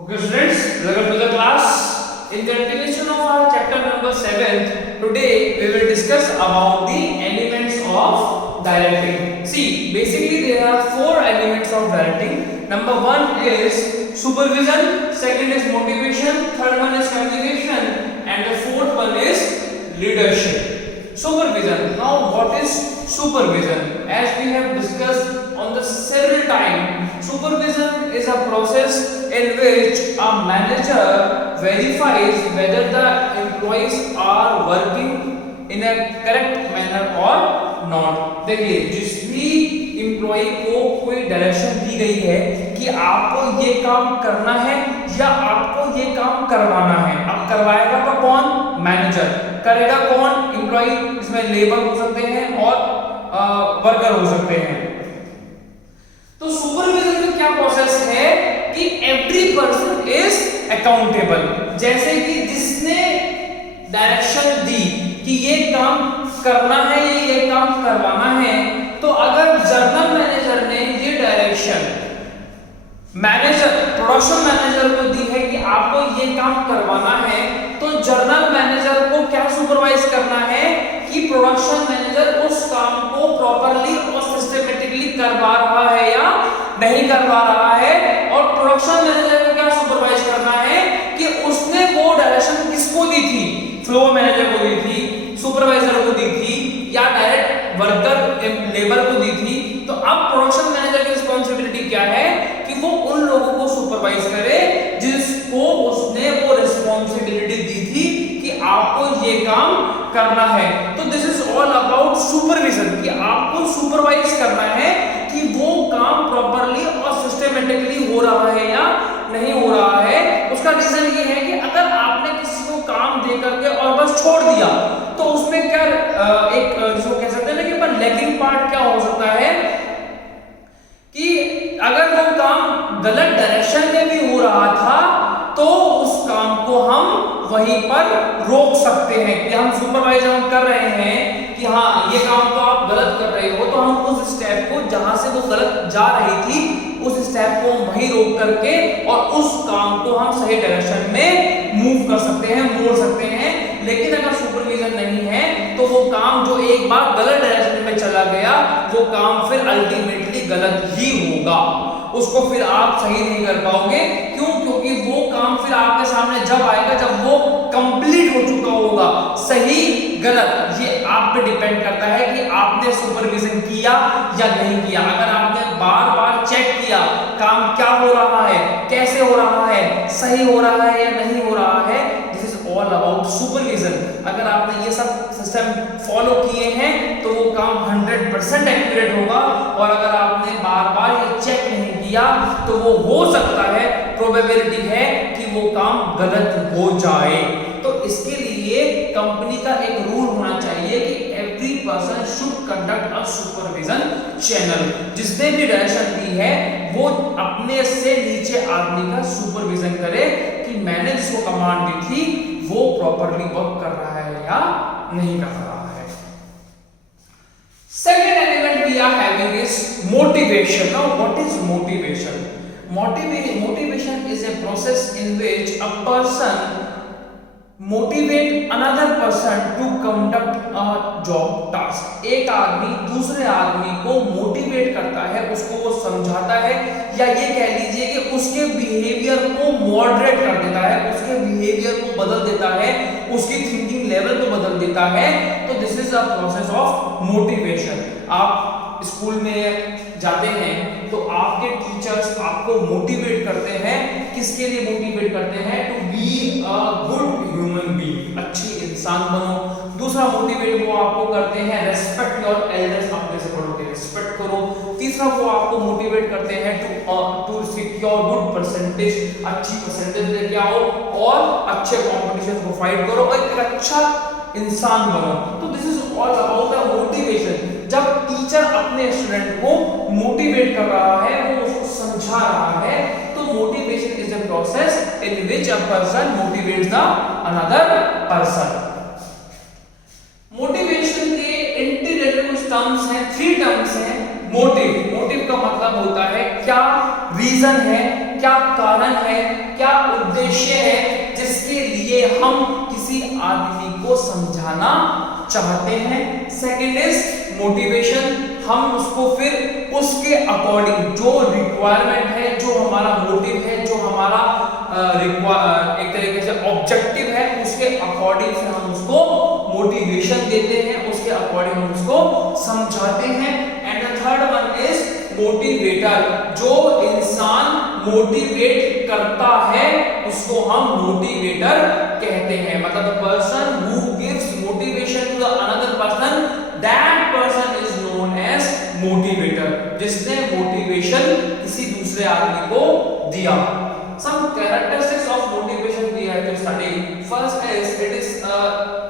Okay, students, welcome to the class. In continuation of our chapter number 7, today we will discuss about the elements of directing. See, basically there are 4 elements of directing. Number 1 is supervision, second is motivation, third one is communication, and the fourth one is leadership. Supervision. Now, what is supervision? As we have discussed on the several times, supervision is a process in which a manager verifies whether the employees are working in a correct manner or not. देखिए, जिस भी employ को कोई direction दी गई है कि आपको ये काम करना है या आपको ये काम करवाना है, अब करवाएगा तो कौन? मैनेजर। करेगा कौन? एम्प्लॉय। इसमें लेबर हो सकते हैं और वर्कर हो सकते हैं। तो सुपरविजन का क्या प्रोसेस है कि एवरी पर्सन इज अकाउंटेबल। जैसे कि जिसने डायरेक्शन दी कि ये काम करना है, ये काम करवाना है, तो अगर जनरल मैनेजर ने ये डायरेक्शन मैनेजर प्रोडक्शन मैनेजर को दी है कि आपको ये काम करवाना है, तो जनरल मैनेजर को क्या सुपरवाइज करना है कि प्रोडक्शन मैनेजर उस काम को प्रॉपर्ली और सिस्टमेटिकली करवा रहा है या नहीं करवा रहा है। और प्रोडक्शन मैनेजर को क्या सुपरवाइज करना है कि उसने वो डायरेक्शन किसको दी थी? फ्लो मैनेजर को दी थी, सुपरवाइजर को दी थी, या डायरेक्ट वर्कर लेबर को दी थी। तो अब प्रोडक्शन मैनेजर की रिस्पांसिबिलिटी क्या है कि वो उन लोगों को सुपरवाइज करे जिसको उसने वो रिस्पांसिबिलिटी दी थी कि आपको ये काम करना है। तो this is all about supervision कि आपको सुपरवाइज करना है कि वो काम प्रॉपर्ली और सिस्टमेटिकली हो रहा है या नहीं हो रहा है। उसका रीजन ये है कि अगर आपने किसी को काम दे करके और बस छोड़ दिया तो उसमें क्या एक जिसको कह सकते हैं ना कि अपन लैगिंग पार्ट क्या हो सकता है कि अगर वो काम गलत डायरेक्शन में भी हो रहा था तो उस काम को हम वहीं पर रोक सकते हैं कि हम सुपरवाइज हम कर रहे हैं कि हाँ ये काम तो आप गलत कर रहे हो, तो हम उस स्टेप को जहां से वो गलत जा रही थी उस स्टेप को वहीं रोक करके और उस काम को हम सही डायरेक्शन में मूव कर सकते हैं, मोड़ सकते हैं। लेकिन अगर सुपरविजन नहीं है तो वो काम जो एक बार गलत डायरेक्शन में चला गया वो काम फिर अल्टीमेटली गलत ही होगा, उसको फिर आप सही नहीं कर पाओगे। क्यों? क्योंकि वो काम फिर आपके सामने जब आएगा जब वो कंप्लीट हो चुका होगा। सही गलत ये आप पे डिपेंड करता है कि आपने सुपरविजन किया या नहीं किया। अगर आपने बार बार चेक किया काम क्या हो रहा है, कैसे हो रहा है, सही हो रहा है या नहीं हो रहा है, this is all about supervision. अगर आपने ये सब सिस्टम फॉलो किए हैं तो वो काम 100% एक्यूरेट होगा। और अगर आपने बार बार ये चेक नहीं किया तो वो हो सकता है, प्रोबेबिलिटी है कि वो काम गलत हो जाए। तो इसके लिए कंपनी का एक रूल होना चाहिए कि every person should conduct a supervision channel. जिसने भी डायरेक्शन दी है वो अपने से नीचे आदमी का सुपरविजन करे कि मैंने जिसको कमांड दी थी वो प्रॉपर्ली वर्क कर रहा है या नहीं कर रहा है। Second element we are having is motivation. Now, what is motivation? Motivation is a process in which a person motivate another person to conduct a job task. एक आदमी दूसरे आदमी को मोटिवेट करता है, उसको वो समझाता है या ये कह लीजिए कि उसके बिहेवियर को मॉडरेट कर देता है, उसके बिहेवियर को बदल देता है, उसकी थिंकिंग लेवल को बदल देता है। तो this is a process of motivation. आप स्कूल में जाते हैं तो आपके टीचर्स आपको मोटिवेट करते हैं। किसके लिए मोटिवेट करते हैं? To be a good human being, अच्छी इंसान बनो। दूसरा मोटिवेट वो आपको करते हैं रेस्पेक्ट योर एल्डर्स, अपने से बड़ों की रिस्पेक्ट करो। तीसरा वो आपको मोटिवेट करते हैं टू सिक्योर गुड परसेंटेज, अच्छी परसेंटेज लेके आओ और अच्छे कंपटीशन को फाइट करो और एक अच्छा इंसान बनो। तो this is all about the motivation. जब टीचर अपने स्टूडेंट को मोटिवेट कर रहा है, वो उसको समझा रहा है, तो motivation is a process in which a person motivates the another person. Motivation के इंटीग्रेटेड टर्म्स हैं, 3 टर्म्स हैं। मोटिव का मतलब होता है क्या रीजन है, क्या कारण है, क्या उद्देश्य है जिसके लिए हम किसी आदमी को समझाना चाहते हैं। सेकंड इज मोटिवेशन, हम उसको फिर उसके अकॉर्डिंग जो रिक्वायरमेंट है, जो हमारा मोटिव है, जो हमारा एक तरीके से ऑब्जेक्टिव है, उसके अकॉर्डिंग से हम उसको मोटिवेशन देते हैं, उसके अकॉर्डिंग हम उसको समझाते हैं। And the third one is motivator, जो इंसान मोटिवेट करता है उसको हम मोटिवेटर कहते हैं। मतलब the person who gives motivation to the another person, that person is known as motivator, जिसने मोटिवेशन किसी दूसरे आदमी को दिया। Some characteristics of motivation we have to study. First is it is a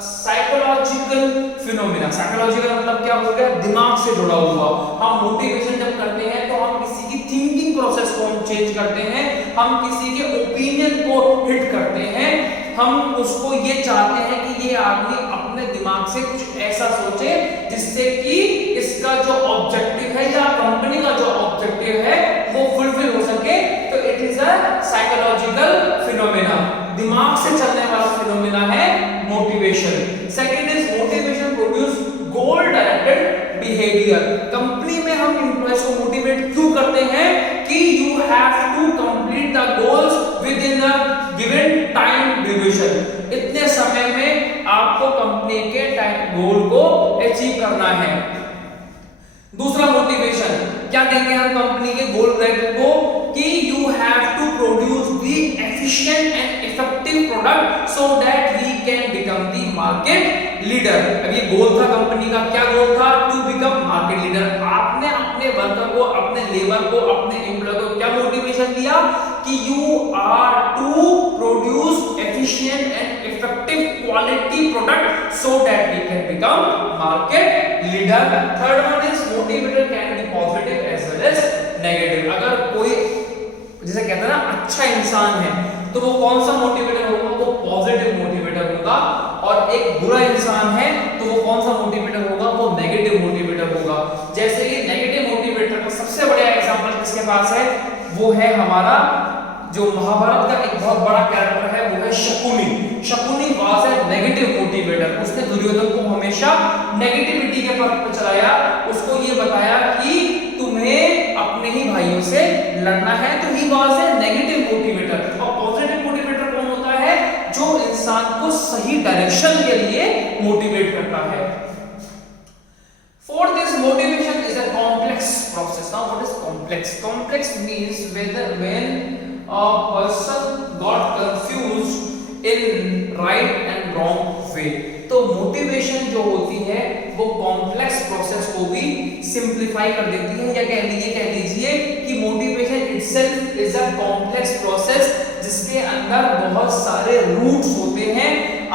psychological phenomena. Psychological मतलब क्या हो गया, दिमाग से जुड़ा हुआ। हम मोटिवेशन जब करते हैं तो हम किसी की थिंकिंग प्रोसेस को हम चेंज करते हैं, हम किसी के ओपिनियन को हिट करते हैं, हम उसको ये चाहते हैं कि ये आदमी अपने दिमाग से कुछ ऐसा सोचे जिससे कि इसका जो ऑब्जेक्टिव है या कंपनी का जो ऑब्जेक्टिव है वो फुलफिल हो सके। तो it is a psychological phenomena, दिमाग से चलने वाला फिनोमेना है motivation. Second is motivation produce goal directed behaviour. Company में हम एम्प्लॉयज को मोटिवेट क्यों करते हैं कि you have to complete the goals within the given time duration. इतने समय में आपको कंपनी के टाइम गोल को अचीव करना है। दूसरा मोटिवेशन क्या देंगे हम कंपनी के गोल को कि you have to produce the efficient and effective product so that we can become the market leader. अब ये गोल था कंपनी का, क्या गोल था, टू बिकम मार्केट लीडर। आपने अपने वर्कर को, अपने लेबर को, अपने एम्प्लॉय को क्या मोटिवेशन दिया कि you are to produce efficient and effective quality product so that we can become market leader. Third one is motivator can be positive as well as negative. अगर कोई जैसे कहते हैं ना अच्छा इंसान है तो वो कौन सा मोटिवेटर होगा, वो पॉजिटिव मोटिवेटर होगा। और एक बुरा इंसान है तो वो कौन सा मोटिवेटर होगा, वो नेगेटिव मोटिवेटर होगा। जैसे कि नेगेटिव मोटिवेटर का सबसे बड़ा एग्जांपल किसके पास है, वो है हमारा जो महाभारत का एक बहुत बड़ा कैरेक्टर है, वो है Shakuni. Shakuni was a negative motivator. उसने दुर्योधन को हमेशा नेगेटिविटी के पथ पर चलाया, उसको ये बताया कि तुम्हें अपने ही भाइयों से लड़ना है। तो he was a negative motivator. और पॉजिटिव मोटिवेटर कौन होता है, जो इंसान को सही डायरेक्शन के लिए मोटिवेट करता है। Fourth is motivation is a complex process. Now what is complex? Complex means when a person got confused in right and wrong way. तो मोटिवेशन जो होती है वो कॉम्प्लेक्स प्रोसेस को भी सिंप्लीफाई कर देती है, या कह लीजिए कि motivation itself is a complex process जिसके अंदर बहुत सारे रूट्स होते हैं।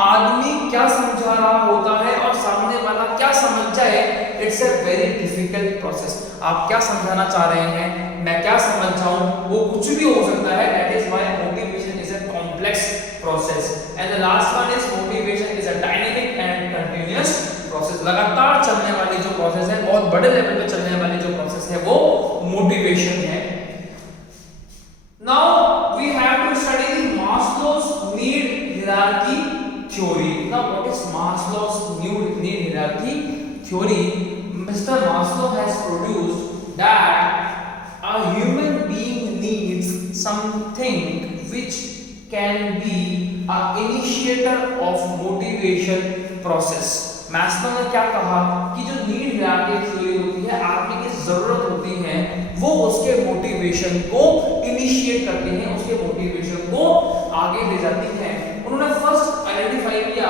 आदमी क्या समझा रहा होता है और सामने वाला क्या समझ जाए, it's a very difficult process. आप क्या समझाना चाह रहे हैं, मैं क्या समझ जाऊं, वो कुछ भी हो सकता है। That is why motivation is a complex process. And the last one is motivation is a dynamic and continuous process. लगातार चलने वाली जो प्रोसेस है, बहुत बड़े लेवल पे चलने वाली जो प्रोसेस है, वो मोटिवेशन है। Now we have to study the Maslow's need hierarchy theory. Now what is Maslow's need hierarchy theory? Mr. Maslow has produced that a human being needs something which can be an initiator of motivation process. Maslow ने क्या कहा कि जो need hierarchy theory होती है, आदमी की जरूरत होती है, वो उसके मोटिवेशन को इनिशिएट करती है, उसके मोटिवेशन को आगे ले जाती है। उन्होंने फर्स्ट आइडेंटिफाई किया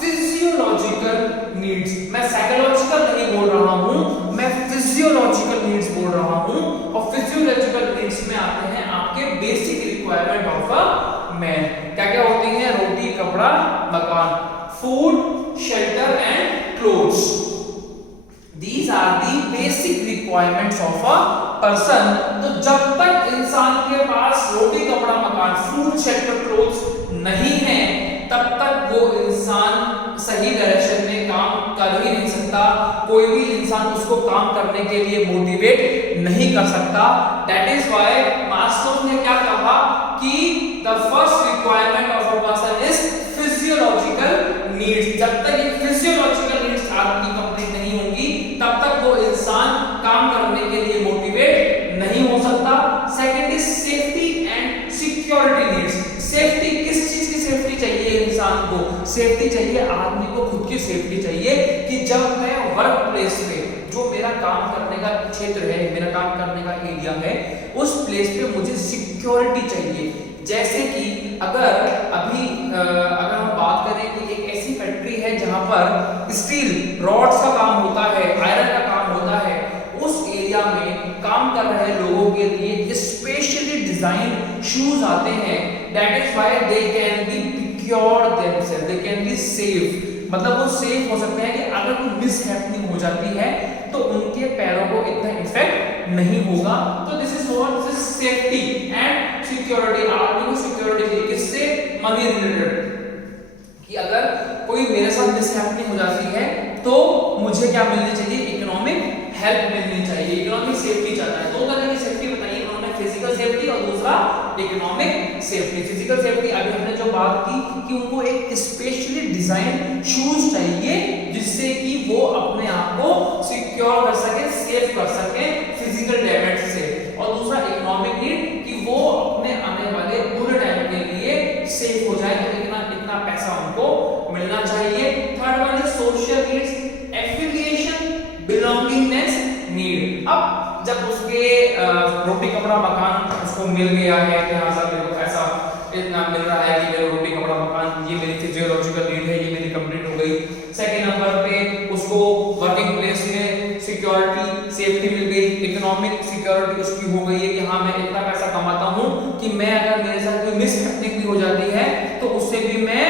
फिजियोलॉजिकल नीड्स। मैं साइकोलॉजिकल नहीं बोल रहा हूं, मैं फिजियोलॉजिकल नीड्स बोल रहा हूं। और फिजियोलॉजिकल नीड्स में आते हैं आपके basic requirement of a man. क्या क्या होती हैं, रोटी, कपड़ा, मकान, food, shelter and clothes. These are the basic requirements of a person. तो जब तक इंसान के पास रोटी, कपड़ा, मकान, फूड, शेल्टर, क्लोथ्स नहीं है, तब तक वो इंसान सही डायरेक्शन में काम कर ही नहीं सकता। कोई भी इंसान उसको काम करने के लिए मोटिवेट नहीं कर सकता। That is why मास्लो ने क्या कहा जब तक ये फिजियोलॉजिकल नीड्स आदमी की कंप्लीट नहीं होंगी तब तक वो इंसान काम करने के लिए मोटिवेट नहीं हो सकता। Second is safety and security needs. Safety, किस चीज की सेफ्टी चाहिए इंसान को? सेफ्टी चाहिए आदमी को, खुद की सेफ्टी चाहिए कि जब मैं वर्क प्लेस पे, जो मेरा काम करने का क्षेत्र है, मेरा काम करने का एरिया है, उस प्लेस पे मुझे सिक्योरिटी चाहिए। जैसे कि अगर हम बात करें कि एक ऐसी फैक्ट्री है जहां पर स्टील रॉड्स का काम होता है, आयरन का काम होता है, उस एरिया में काम कर रहे लोगों के लिए स्पेशली डिजाइन शूज आते हैं। That is why they can be secure themselves, they can be safe. मतलब वो सेफ हो सकते हैं कि अगर कोई मिसहैपनिंग हो जाती है तो उनके पैरों को इतना इफेक्ट नहीं होगा। तो this is what is safety and security. आदमी को सिक्योरिटी चाहिए, किससे? मनी रिलेटेड, कि अगर कोई मेरे साथ मिसहैपनिंग हो जाती है तो मुझे क्या मिलनी चाहिए? इकोनॉमिक हेल्प मिलनी चाहिए, इकोनॉमिक सेफ्टी चाहता है। दो तरह की सेफ्टी बताइए उन्होंने, फिजिकल सेफ्टी और दूसरा इकोनॉमिक सेफ्टी। फिजिकल सेफ्टी अभी हमने जो बात की कि उनको एक स्पेशली डिजाइन शूज चाहिए जिससे कि वो अपने आप को सिक्योर कर सके, सेफ कर सके फिजिकल डैमेज से। और दूसरा इकोनॉमिक नीड, कि वो अपने आने वाले बुरे टाइम के लिए सेफ हो जाए, तो इतना पैसा उनको मिलना चाहिए। Third one is social needs, affiliation, belongingness need. अब जब उसके रोटी कपड़ा मकान उसको मिल गया है कि हाँ सर मेरे को पैसा इतना मिल रहा है कि मेरे रोटी कपड़ा मकान, ये मेरी फिजियोलॉजिकल नीड है, ये मेरी कंप्लीट हो गई। सेकंड नंबर पे उसको वर्किंग प्लेस में सिक्योरिटी, सेफ्टी मिल गई, इकोनॉमिक सिक्योरिटी उसकी हो गई है कि हाँ मैं इतना पैसा कमाता हूँ कि मैं अगर मेरे साथ कोई मिसहैपनिंग भी हो जाती है तो उससे भी मैं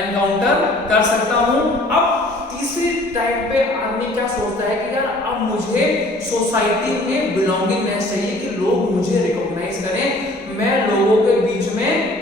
एनकाउंटर कर सकता हूँ। अब तीसरी टाइप पे आदमी क्या सोचता है कि यार अब मुझे सोसाइटी में बिलोंगिंगनेस चाहिए, कि लोग मुझे रिकॉग्नाइज करें, मैं लोगों के बीच में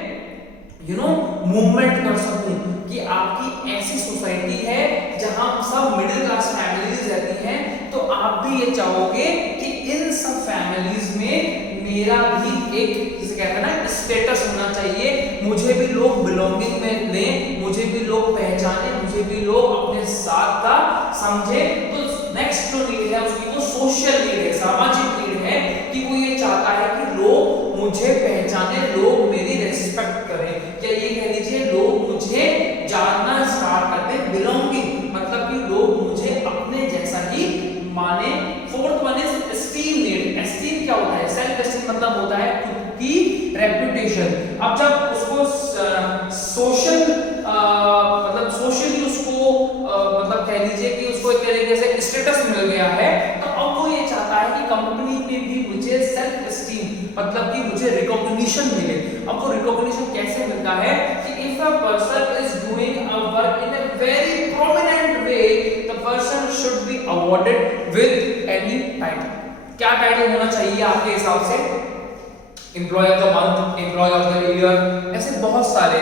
मूवमेंट कर सकूं, कि आपकी ऐसी सोसाइटी है जहां सब मिडिल क्लास फैमिलीज रहती हैं, तो आप भी ये चाहोगे कि इन सब फैमिलीज में मेरा भी एक, जिसे कहते हैं ना, स्टेटस होना चाहिए, मुझे भी लोग बिलोंगिंग में लें, मुझे भी लोग पहचाने, मुझे भी लोग अपने साथ का समझे। तो नेक्स्ट जो नीड है उसकी वो सोशल नीड है, सामाजिक नीड है, कि वो ये चाहता है कि लोग मुझे पहचाने, लोग मेरी रेस्पेक्ट करें, या ये कह लीजिए लोग मुझे जानना स्टार्ट कर दें। बिलोंगिंग मतलब कि लोग मुझे अपने जैसा ही माने। Fourth one is esteem need. Esteem क्या होता है? सेल्फ एस्टीम मतलब होता है खुद की रेपुटेशन। अब जब उसको सोशल मतलब सोशली उसको मतलब कह लीजिए कि उसको एक तरीके से स्टेटस मिल गया है, तो अब वो ये चाहता है कि कंपनी में भी मुझे सेल्फ एस्टीम मतलब कि मुझे रिकॉग्निशन मिले। अब वो रिकॉग्निशन कैसे मिलता है? कि if a person is doing a work in a very prominent way, the person should be awarded with any title. क्या टाइटल होना चाहिए आपके हिसाब से? Employee of the month, employee of the year, ऐसे बहुत सारे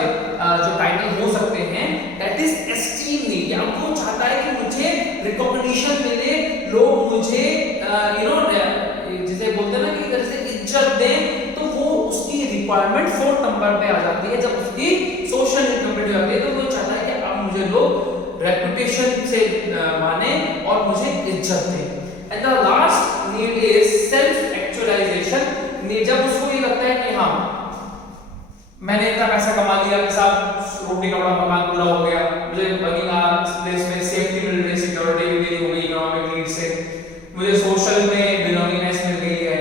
जो टाइटल हो सकते हैं। That is esteem need. अब वो चाहता है कि मुझे रिकॉग्निशन मिले, लोग मुझे जिसे बोलते हैं ना कि जैसे इज्जत दें, तो वो उसकी रिक्वायरमेंट 4 नंबर पे आ जाती है। जब उसकी सोशल कंप्लीट हो जाती है तो वो चाहता है कि अब मुझे लोग रेपुटेशन से माने और मुझे इज्जत दें। And the last need is self actualisation need. जब उसको ये लगता है कि हाँ मैंने इतना पैसा कमा लिया, मेरे साथ रोटी कपड़ा मकान पूरा हो गया, मुझे वर्किंग प्लेस में सेफ्टी मिल रही, सिक्योरिटी भी मेरी हो गई इकोनॉमिक नीड से, मुझे सोशल में बिलोंगिंगनेस मिल गई है,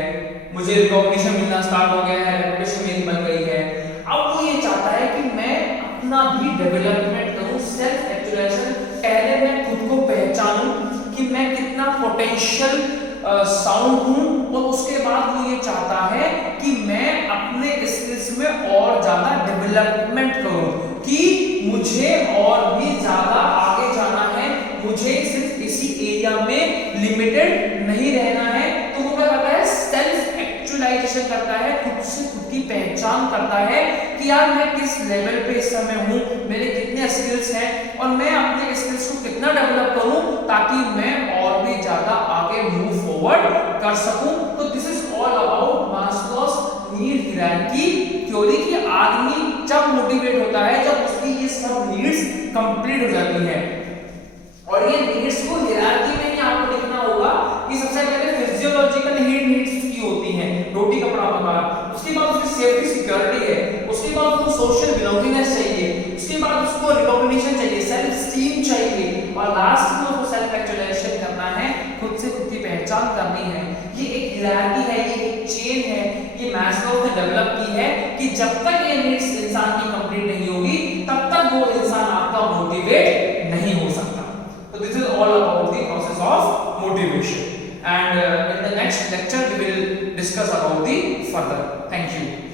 मुझे रिकॉग्निशन मिलना स्टार्ट हो गया है, रेपुटेशन मेरी बन गई है। अब वो ये चाहता है कि मैं अपना भी डेवलपमेंट करूं, सेल्फ एक्चुअलाइजेशन। पहले मैं खुद को पहचानूं कि मैं कितना पोटेंशियल साउंड हूं, और उसके बाद वो ये चाहता है कि मैं अपने स्किल्स में और ज्यादा डेवलपमेंट करूं, कि मुझे और भी ज्यादा आगे जाना है, मुझे सिर्फ इसी एरिया में लिमिटेड नहीं रहना है। तो वो क्या करता है? सेल्फ एक्चुअलाइजेशन करता है, खुद से खुद की पहचान करता है कि यार मैं किस लेवल पे इस समय हूं, मेरे कितने स्किल्स हैं, और मैं अपने स्किल्स को कितना डेवलप करूं ताकि मैं और भी ज्यादा आगे मूव फॉरवर्ड कर सकूं। तो this is all about मास्लोस need hierarchy theory कि आदमी जब मोटिवेट होता है जब उसकी ये सब नीड्स कंप्लीट हो जाती है। और ये नीड्स को हायरार्की में ही आपको लिखना होगा कि सबसे पहले फिजियोलॉजिकल नीड्स की होती हैं, रोटी कपड़ा मकान, उसके बाद उसकी सेफ्टी सिक्योरिटी है, उसके बाद उसको सोशल बिलोंगिंगनेस चाहिए, उसके बाद उसको रिकॉग्निशन चाहिए, सेल्फ स्टीम चाहिए, और लास्ट में उसको सेल्फ एक्चुअलाइजेशन करना है, खुद से खुद की पहचान करनी है। ये एक हायरार्की है, ये एक चेन है, ये मैस्लो ने डेवलप की है कि जब तक ये नीड्स इंसान की कंप्लीट नहीं होगी तब तक वो इंसान आपका मोटिवेट नहीं हो सकता। So this is all about the process of motivation, and in the next lecture we will discuss about the further. Thank you.